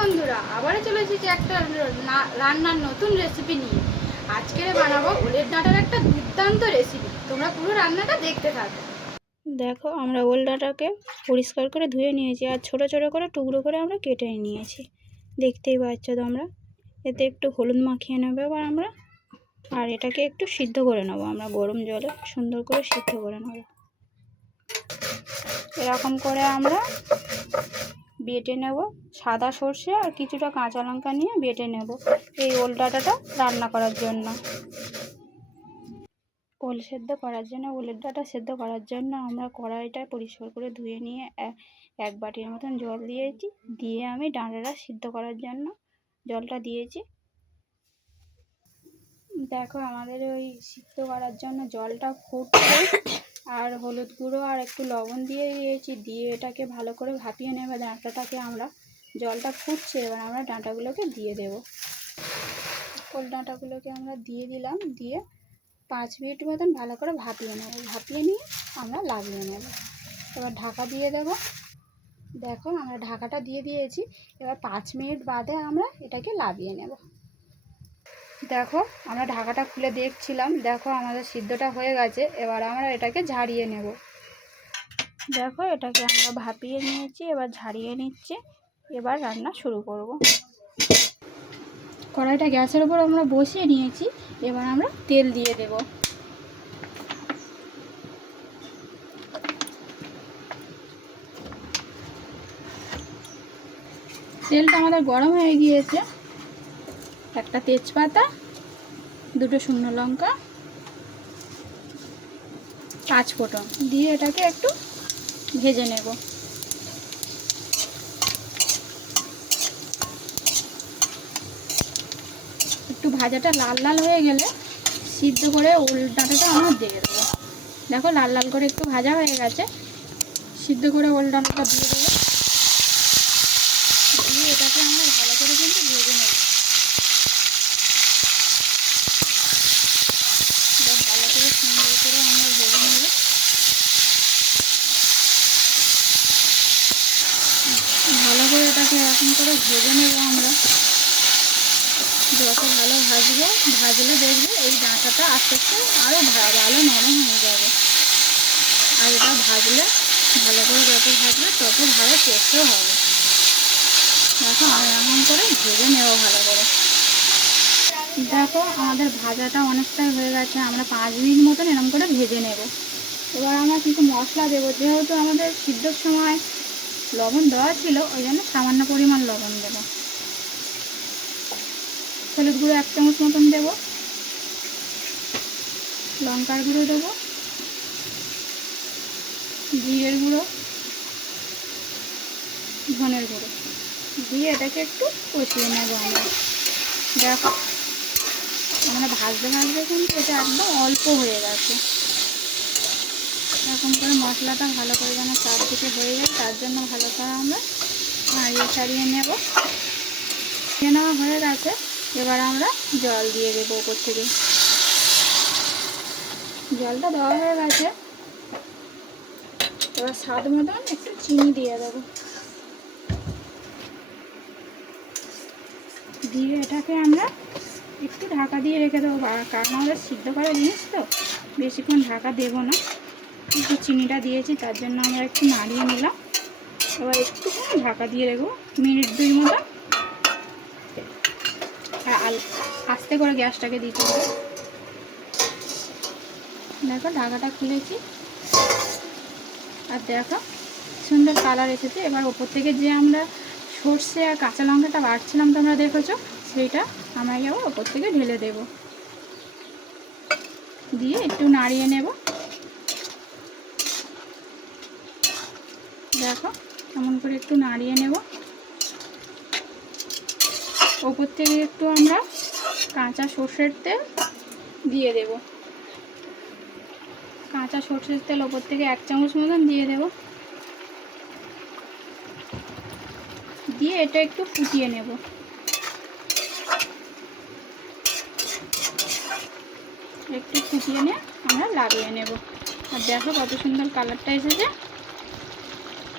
বন্ধুরা, আবারও চলে এসেছি একটা রান্নার নতুন রেসিপি নিয়ে। আজকে বানাবো ওলের ডাঁটার একটা দুর্দান্ত রেসিপি তোমরা পুরো রান্নাটা দেখতে থাকো। দেখো, আমরা ওল ডাঁটাকে পরিষ্কার করে ধুয়ে নিয়েছি আর ছোট ছোট করে টুকরো করে আমরা কেটে নিয়েছি। দেখতেই পাচ্ছ তোমরা? এতে একটু হলুদ মাখিয়ে নেবে এবার আমরা, আর এটাকে একটু সিদ্ধ করে নেব আমরা গরম জলে, সুন্দর করে সিদ্ধ করে নেব। এরকম করে আমরা বেটে নেব, সাদা সর্ষে আর কিছুটা কাঁচা লঙ্কা নিয়ে বেটে নেব এই ওল ডাঁটাটা রান্না করার জন্য। ওল সেদ্ধ করার জন্য, ওলের ডাঁটা সেদ্ধ করার জন্য আমরা কড়াইটা পরিষ্কার করে ধুয়ে নিয়ে এক বাটির মতন জল দিয়েছি, দিয়ে আমি ডাঁটাটা সিদ্ধ করার জন্য জলটা দিয়েছি। দেখো আমাদের ওই সিদ্ধ করার জন্য জলটা ফুটছে। আর হলুদ গুঁড়ো আর একটু লবণ দিয়ে দিয়েছি, দিয়ে এটাকে ভালো করে ভাপিয়ে নেবে। ডাঁটাটাকে আমরা, জলটা ফুটছে, এবার আমরা ডাঁটাগুলোকে দিয়ে দেবো। ওল ডাঁটাগুলোকে আমরা দিয়ে দিলাম, দিয়ে পাঁচ মিনিট মতন ভালো করে ভাপিয়ে নেব। ভাপিয়ে নিয়ে আমরা লাগিয়ে নেব। এবার ঢাকা দিয়ে দেব। দেখো আমরা ঢাকাটা দিয়ে দিয়েছি। এবার পাঁচ মিনিট বাদে আমরা এটাকে লাগিয়ে নেব। দেখো, আমরা ঢাকাটা খুলে দেখছিলাম। দেখো, আমাদের সিদ্ধটা হয়ে গেছে। এবার আমরা এটাকে ঝাড়িয়ে নেব। দেখো, এটাকে আমরা ভাপিয়ে নিয়েছি, এবার ঝাড়িয়ে নিচ্ছি। এবার রান্না শুরু করব। কড়াইটা গ্যাসের উপর আমরা বসিয়ে নিয়েছি। এবার আমরা তেল দিয়ে দেব। তেলটা আমাদের গরম হয়ে গিয়েছে। একটা তেজপাতা, দুটো শুকনো লঙ্কা, পাঁচ ফোটন দিয়ে এটাকে একটু ভেজে নেব। একটু ভাজাটা লাল লাল হয়ে গেলে সিদ্ধ করে উল ডাঁটাটা আমরা দিয়ে দেবো। দেখো লাল লাল করে একটু ভাজা হয়ে গেছে। সিদ্ধ করে ওল ডাঁটাটা দিয়ে দেবো দিয়ে এটাকে আমরা ভালো করে কিন্তু ভেজে নেব এবার ভালো করে সুন্দর করে আমরা ভেজে নেব ভালো করে এটাকে এরকম করে ভেজে নেব আমরা। যত ভালো ভাজবো, ভাজলে দেখবে এই ডাঁটাটা আস্তে আস্তে আরও ভালো নরম হয়ে যাবে। আর এটা ভাজলে ভালো করে যত ভাজবে তত ভালো টেস্টও হবে। দেখো এমন করে ভেজে নেব ভালো করে। দেখো, আমাদের ভাজাটা অনেকটাই হয়ে গেছে। আমরা পাঁচ মিনিট মতন এরকম করে ভেজে নেব। এবার আমরা কিন্তু মশলা দেবো। যেহেতু আমাদের সিদ্ধর সময় লবণ দেওয়া ছিল, ওই জন্য সামান্য পরিমাণ লবণ দেবো। হলুদ গুঁড়ো এক চামচ মতন দেবো। লঙ্কার গুঁড়ো দেবো। জিরের গুঁড়ো। ধনের গুঁড়ো। দিয়ে এটাকে একটু কষিয়ে নেব আমরা। দেখো আমরা ভাজতে ভাজতে কিন্তু এটা একদম অল্প হয়ে গেছে। এরকম করে মশলাটা ভালো করে যেন চারদিকে হয়ে যায়, তার জন্য ভালো করে আমরা নাড়িয়ে ছাড়িয়ে নেব। নিয়ে নেওয়া হয়ে গেছে, এবার আমরা জল দিয়ে দেবো ওপর থেকে। জলটা দেওয়া হয়ে গেছে। এবার স্বাদ মতন একটু চিনি দিয়ে দেবো। দিয়ে এটাকে আমরা একটু ঢাকা দিয়ে রেখে দেবো কারণ আমাদের সিদ্ধ করা জিনিস তো, বেশিক্ষণ ঢাকা দেবো না। একটু চিনিটা দিয়েছি, তার জন্য আমরা একটু নাড়িয়ে নিলাম। এবার একটুখানি ঢাকা দিয়ে রাখব মিনিট দুই মতো। আর আস্তে করে গ্যাসটাকে দিতে হবে। দেখো, ঢাকাটা খুলেছি। আর দেখো, সুন্দর কালার এসেছে। এবার ওপর থেকে যে আমরা সর্ষে আর কাঁচা লঙ্কাটা বাড়ছিলাম তোমরা দেখেছ, সেইটা আমরা আবার ওপর থেকে ঢেলে দেব। দিয়ে একটু নাড়িয়ে নেব। দেখো এমন করে একটু নাড়িয়ে নেব। ওপর থেকে একটু আমরা কাঁচা সর্ষের তেল দিয়ে দেব। কাঁচা সর্ষের তেল ওপর থেকে এক চামচ মতন দিয়ে দেব। দিয়ে এটা একটু ফুটিয়ে নেব। একটু ফুটিয়ে নিয়ে আমরা লাগিয়ে নেব। আর দেখো কত সুন্দর কালারটা এসেছে।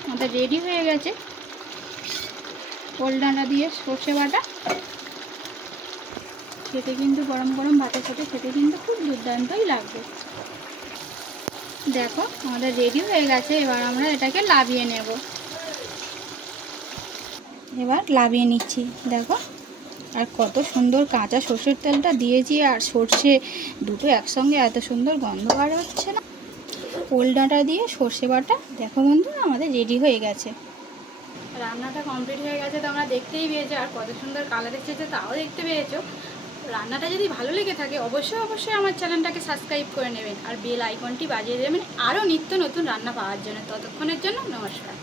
আমাদের রেডি হয়ে গেছে। ওল ডাঁটা দিয়ে সর্ষে বাটা। খেতে কিন্তু গরম গরম ভাতের সাথে খেতে কিন্তু খুব দুর্দান্তই লাগবে। দেখো, আমাদের রেডি হয়ে গেছে, এবার আমরা এটাকে লাভিয়ে নেব। এবার লাভিয়ে নিচ্ছি, দেখো। আর কত সুন্দর কাঁচা সর্ষের তেলটা দিয়েছি, আর সর্ষে দুটো একসঙ্গে এত সুন্দর গন্ধ বার হচ্ছে না। ওল ডাঁটা দিয়ে সর্ষে বাটা, দেখো বন্ধু আমাদের রেডি হয়ে গেছে। রান্নাটা কমপ্লিট হয়ে গেছে, তো আমরা দেখতেই পেয়েছি, আর কত সুন্দর কালার এসেছে, তাও দেখতে পেয়েছ। রান্নাটা যদি ভালো লেগে থাকে, অবশ্যই অবশ্যই আমার চ্যানেলটাকে সাবস্ক্রাইব করে নেবেন, আর বেল আইকনটি বাজিয়ে দেবেন আরও নিত্য নতুন রান্না পাওয়ার জন্য। ততক্ষণের জন্য নমস্কার।